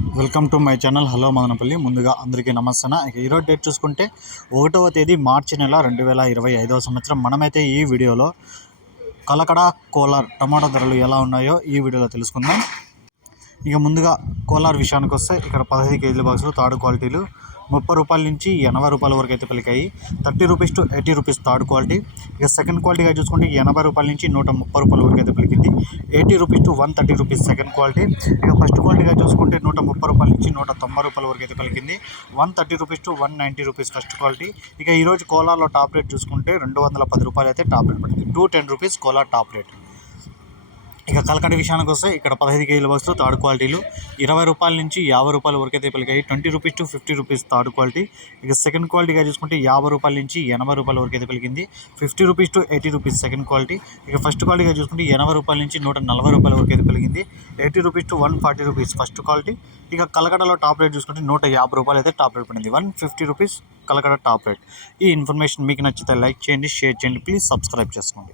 Welcome to my channel. Hello Madanapalle. ముందుగా అందరికీ నమస్తే ఈరోజు డేట్ చూసుకుంటే ఒకటవ తేదీ మార్చి నెల రెండు వేల ఇరవై ఐదవ సంవత్సరం. మనమైతే ఈ వీడియోలో కలకడ కోలార్ టమాటా ధరలు ఎలా ఉన్నాయో ఈ వీడియోలో తెలుసుకుందాం. ఇక ముందుగా కోలార్ విషయానికి వస్తే ఇక్కడ పదహైదు కేజీల బాక్సులు థర్డ్ క్వాలిటీలు ముప్పై రూపాయల నుంచి ఎనభై రూపాయల వరకు అయితే పలికాయి. Thirty rupees to eighty rupees third quality. ఇక సెకండ్ క్వాలిటీగా చూసుకుంటే ఎనభై రూపాయల నుంచి నూట ముప్పై రూపాయల వరకు అయితే పలికింది. Eighty rupees to one thirty rupees second quality. ఇక ఫస్ట్ క్వాలిటీగా చూసుకుంటే నూట ముప్పై రూపాయల నుంచి నూట తొంభై రూపాయల వరకు అయితే పలికింది. One thirty rupees to one ninety rupees first quality. ఇక ఈరోజు కోలాలో టాప్ రేట్ చూసుకుంటే రెండు వందల పది రూపాయలు అయితే టాప్ రేట్ పడింది two ten rupees Kola top rate. ఇక కలకడ విషయానికి వస్తే ఇక్కడ పదహైదు కేజీల వస్తువు థర్డ్ క్వాలిటీలు. ఇరవై రూపాయల నుంచి యాభై రూపాయల వరకు అయితే పెరిగాయి twenty rupees to fifty rupees third quality. ఇక సెకండ్ క్వాలిటీగా చూసుకుంటే యాభై రూపాయల నుంచి ఎనభై రూపాయల వరకు అయితే పెరిగింది fifty rupees to eighty rupees second quality. ఇక ఫస్ట్ క్వాలిటీగా చూసుకుంటే ఎనభై రూపాయల నుంచి నూట నలభై రూపాయల వరకు అయితే పెరిగింది eighty rupees to one forty rupees first quality. ఇక కలకడలో టాప్ రేట్ చూసుకుంటే నూట యాభై రూపాయలు అయితే టాప్ రేట్ పడింది. One fifty rupees Kalakada top rate. ఈ ఇన్ఫర్మేషన్ మీకు నచ్చితే లైక్ చేయండి షేర్ చేయండి ప్లీజ్ సబ్స్క్రైబ్ చేసుకోండి.